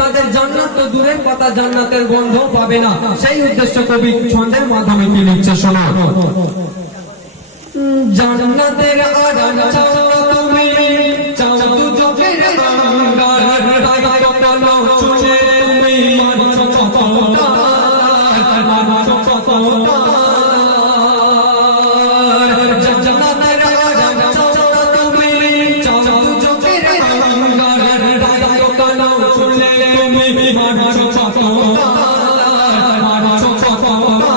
তাদের জান্নাত তো দূরের কথা, জান্নাতের গন্ধ পাবে না। সেই উদ্দেশ্য কবি ছন্দের মাধ্যমে কি লিখছে শোনো। জান্নাতের আগান চাও তুমি, চাও দুজকের বাঙ্গার, তাই কখনো চুলে তুমি মানছো কতটা, মানছো কতটা। জান্নাতের আগান চাও তুমি, চাও দুজকের বাঙ্গার, তাই কখনো চুলে তুমি মানছো কতটা, মানছো কতটা।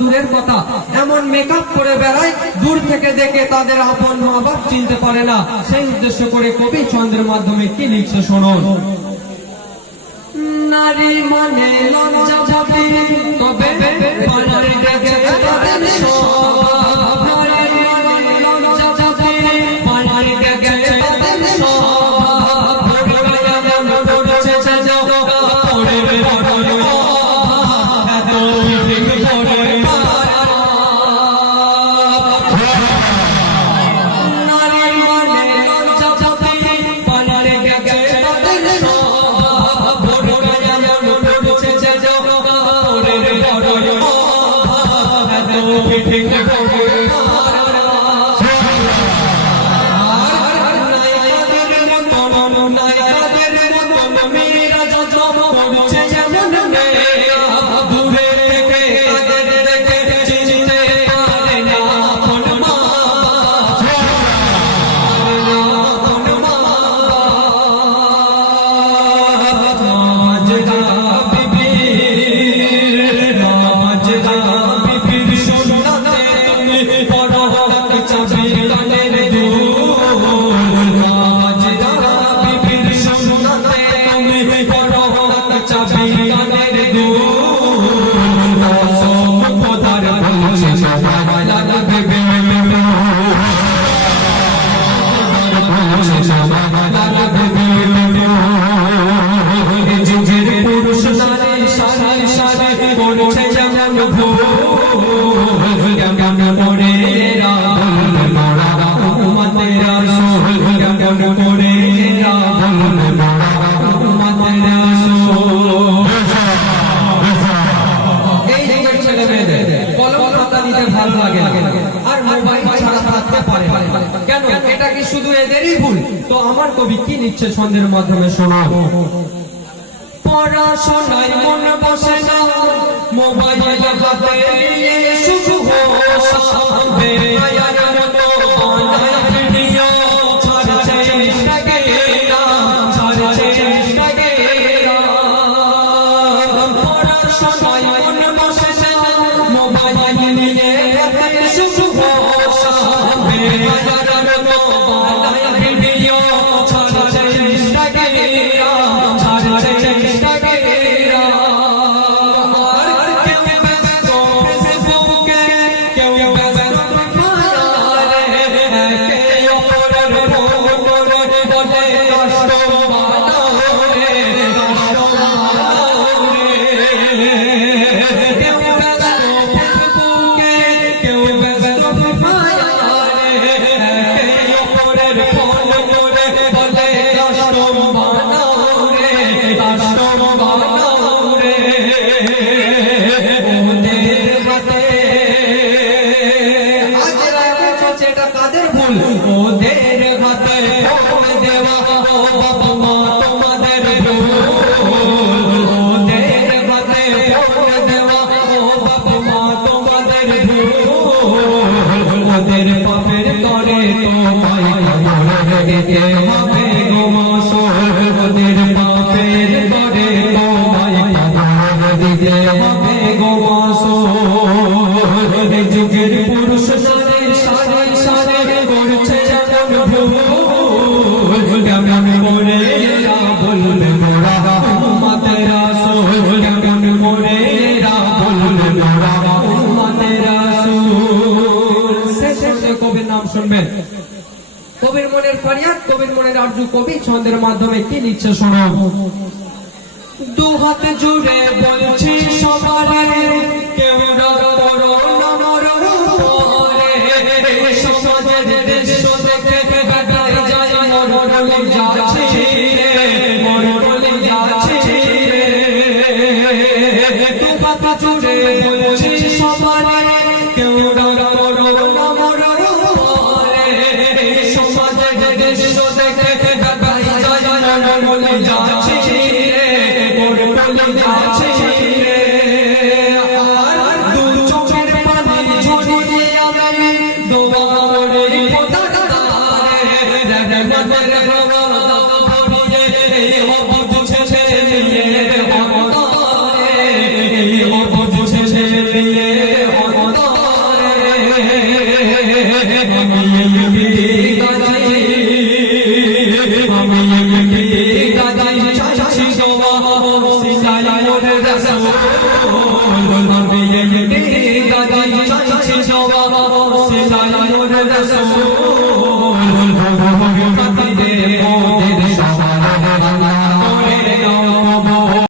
দূরের কথা, এমন মেকআপ করে বেড়ায়, দূর থেকে দেখে তাদের আপন মা বাপ চিনতে পারে না। সেই উদ্দেশ্য করে কবি ছন্দের মাধ্যমে কি লিখছে শোনো। নারী মানে লজ্জা ভাবি, তবে পালার দেখে তাদের স্বভাব। নারী মানে লজ্জা ভাবি, পালার দেখে তাদের স্বভাব। পড়ে যেমন পড়ছে যাও, পড়ে পড়ে কবি কি লিখছে ছন্দের মাধ্যমে শোনো। পড়াশোনায় মন বসে না, মোবাইল হাতে নিয়ে শুধু হবে ভিডিও ছাড়ছে ইনস্টাগ্রাম, ছাড়ছে ইনস্টাগ্রাম। আরজু কবি ছন্দের মাধ্যমে কি লিখছে শোনো। দু হাত জুড়ে বলছি সবারে কেউ রাগ করো না মরো পরে, সমাজের দৃশ্য দেখে বেড়াই যায় মরলে যাচ্ছে রে, মরলে যাচ্ছে রে। দু হাত জুড়ে বলছি সবারে কেউ রাগ করো না মরো পরে, সমাজের দৃশ্য দেখে বেড়াই যায় মরলে যাচ্ছে রে, মরলে যাচ্ছে রে। আর দু চোখের পানি ঝরিয়ে আমি দোয়া করে খোদারে, রহমতের রওনা ভরিয়ে হব বুঝে নিয়ে অন্তরে, হব বুঝে নিয়ে অন্তরে। আমি চাইছি দোয়া সিলাই মোরে রাসূল, আমি চাইছি দোয়া সিলাই মোরে রাসূল।